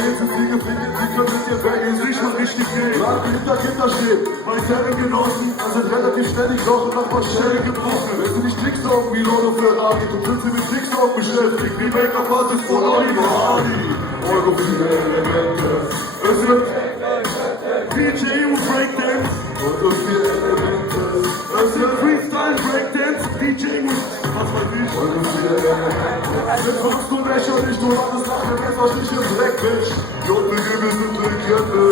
Sie können ihr Berg ist nicht mal richtig gehen. Gerade hinter Gitter steht, bei Herrengenossen sind relativ schnell die Knochen nach was Stelle gebrochen. Wenn sie nicht TikTok wie Lolo Ferrari, du fühlst sie mit TikTok beschäftigt, wie Make-up-Artist von Oliver Hardy. Euro viele Elemente. Es sind DJ und Breakdance. Und so viele Elemente. Es sind Freestyle, Breakdance, DJ und was weiß ich. Euro viele Elemente. Mit Kunst und lächerlich, du hattest nach dem Messer nicht im Dreck, Bitch. JPG, wir sind Legende.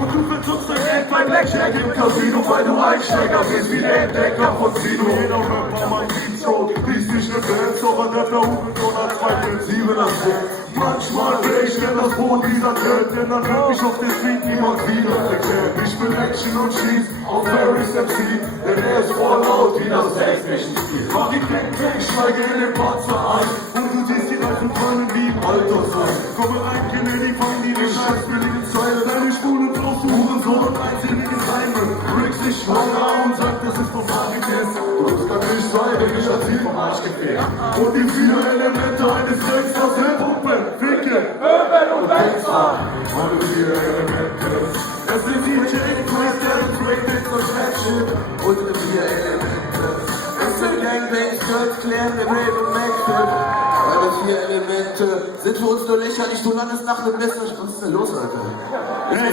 Und du verzuckst dein Geld bei Blackjack im Casino, weil du Einsteiger bist wie der Entdecker von Sino. Jeder Rapper macht Beats so, liest nicht ne Fans, aber der verhubelt nur nach 2 Prinzipien am Set. Manchmal will ich denn das Boot dieser Welt, denn dann hört mich auf der Street niemand wieder erklärt. Ich bin Action und schieß auf Ferris MC, denn er ist voll laut wie das Bassmission-Spiel. Mach die Gang, steige in den Panzer ein und du siehst die Reifen fallen wie im Altersheim. Komme rein, Kennedy, fang die scheiß billigen Zeile, deine Spule brauchst du Hurensohn und einsilbige Reime. Briggs dich schwanger und sagt, das ist vom Architekt. Und das kann nicht sein, denn ich als Ziel vom Arsch gefehlt. Und die 4 Elemente eines Gangsters sind Puppen, Ficke, Urban und Gangster. Meine 4 Elemente. Es sind DJ, Freestyle, Breakdance und Flash-Shit. Unsere 4 Elemente. Es sind Gangbangs, Girls, Claire, Rave und Mac-Fit. Meine 4 Elemente sind für uns nur lächerlich, du landest nach dem Messer. Was ist denn los, Alter? Hey,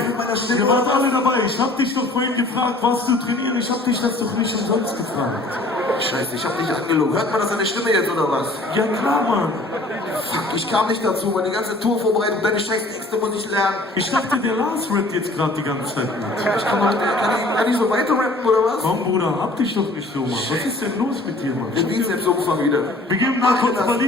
ihr wart alle dabei. Ich hab dich doch vorhin gefragt, was du trainieren. Ich hab dich das doch nicht umsonst gefragt. Scheiße, ich hab dich angelogen. Hört man das an der Stimme jetzt oder was? Ja klar, Mann. Fuck, ich kam nicht dazu, meine ganze Tour vorbereitet, deine scheiß Texte muss ich lernen. Ich dachte, der Lars rappt jetzt gerade die ganze Zeit mit. Ich kann ich so weiter rappen oder was? Komm, Bruder, hab dich doch nicht so, Mann. Was ist denn los mit dir, Mann? Der Bizeps-Umfang wieder. Wir geben nach kurz Berlin.